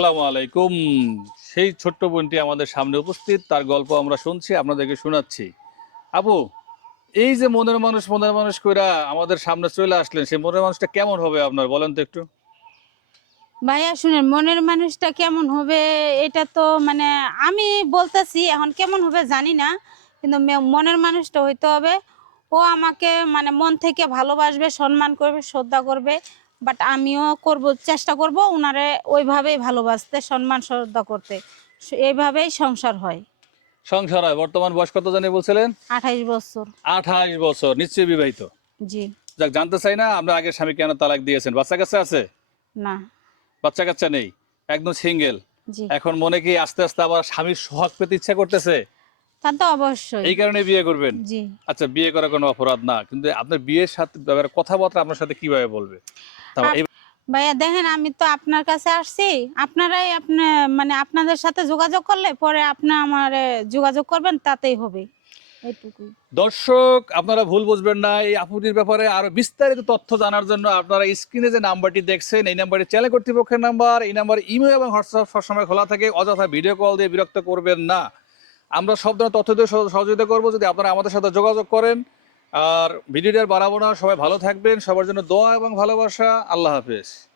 আসসালামু আলাইকুম। সেই ছোট্ট বোনটি আমাদের সামনে উপস্থিত, তার গল্প আমরা শুনছি, আপনাদেরকে শোনাচ্ছি। আপু, এই যে মনের মানুষ মনের মানুষ কইরা আমাদের সামনে চলে আসলেন, সেই মনের মানুষটা কেমন হবে আপনার, বলেন তো একটু। ভাইয়া, শুনেন, মনের মানুষটা কেমন হবে এটা তো মানে আমি বলতেছি, এখন কেমন হবে জানি না, কিন্তু মনের মানুষটা হইতে হবে। ও আমাকে মানে মন থেকে ভালোবাসবে, সম্মান করবে, শ্রদ্ধা করবে বাট আমিও করব চেষ্টা করব ওনারে ওইভাবেই ভালোবাসতে সম্মান শ্রদ্ধা করতে। এইভাবেই সংসার হয়। সংসার হয়। বর্তমান বয়স কত জানি বলছিলেন? আঠাইশ বছর। আঠাশ বছর নিশ্চয়ই বিবাহিত? জি। যাক জানতে চাই না আপনার আগের স্বামী কেন তালাক দিয়েছেন? বাচ্চা কাচ্চা আছে? না। বাচ্চা কাচ্চা নেই? একদম সিঙ্গেল এখন মনে কি আস্তে আস্তে আবার স্বামীর সোহাগ পেতে ইচ্ছা করতেছে? তা তো অবশ্যই। এই কারণে বিয়ে করবেন? জি। আচ্ছা বিয়ে করা কোনো অপরাধ না কিন্তু আপনার বিয়ের সাথে ব্যাপারে কথাবার্তা আপনার সাথে কীভাবে বলবে? ভাইয়া দেখেন আমি তো আপনার কাছে আসছি আপনারাই আপনি মানে আপনাদের সাথে যোগাযোগ করলে পরে আপনি আমার যোগাযোগ করবেন তাতেই হবে। দর্শক আপনারা ভুল বুঝবেন না এই আপুটির ব্যাপারে আরও বিস্তারিত তথ্য জানার জন্য আপনারা স্ক্রিনে যে নাম্বারটি দেখছেন এই নাম্বারটি চ্যানেল কর্তৃপক্ষের নাম্বার এই নাম্বার ইমেল এবং হোয়াটসঅ্যাপ সবসময় খোলা থাকে অযথা ভিডিও কল দিয়ে বিরক্ত করবেন না। আমরা সব ধরনের তথ্য দিয়ে সহ- সহযোগিতা করব। যদি আপনারা আমাদের সাথে যোগাযোগ করেন, আর ভিডিওটি আর বাড়াবো না। সবাই ভালো থাকবেন। সবার জন্য দোয়া এবং ভালোবাসা। আল্লাহ হাফেজ।